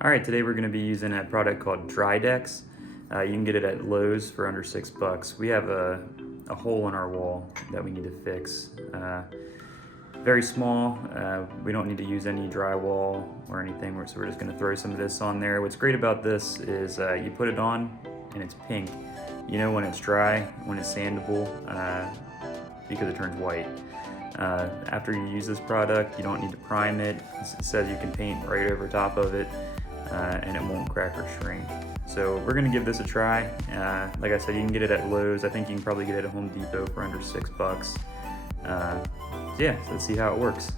All right, today we're going to be using a product called DryDex. You can get it at Lowe's for under $6. We have a hole in our wall that we need to fix. Very small. We don't need to use any drywall or anything, so we're just going to throw some of this on there. What's great about this is you put it on and it's pink. You know when it's dry, when it's sandable, because it turns white. After you use this product, you don't need to prime it. It says you can paint right over top of it, and it won't crack or shrink. So we're gonna give this a try. Like I said, you can get it at Lowe's. I think you can probably get it at Home Depot for under $6. So yeah, so let's see how it works.